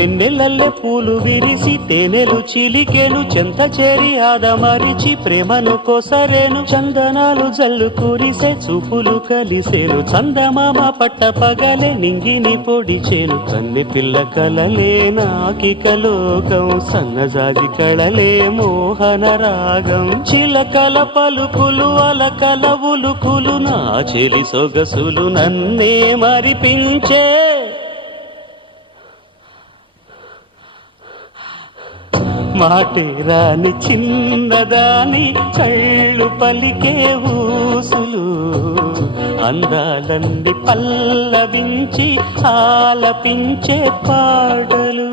వెన్నెలల్లె పూలు విరిసి తేనెలు చిలికెను చెంత చేరి ఆదమరిచి ప్రేమను కొసరేను చందనాలు జల్లు కురిసే చూపులు కలిసేను చందమామ పట్ట పగలే నింగిని పొడిచేను కన్నె పిల్ల కలలే నాకిక లోకం సన్నజాజి కళలే మోహన రాగం చిలకల పలుకులు అలకల ఉలుకులు నా చెలి సొగసులు నన్నే మరిపించే మాటే రాని చిన్నదాని కళ్ళు పలికే ఊసులు అందాలన్నీ పల్లవించి ఆలపించే పాటలు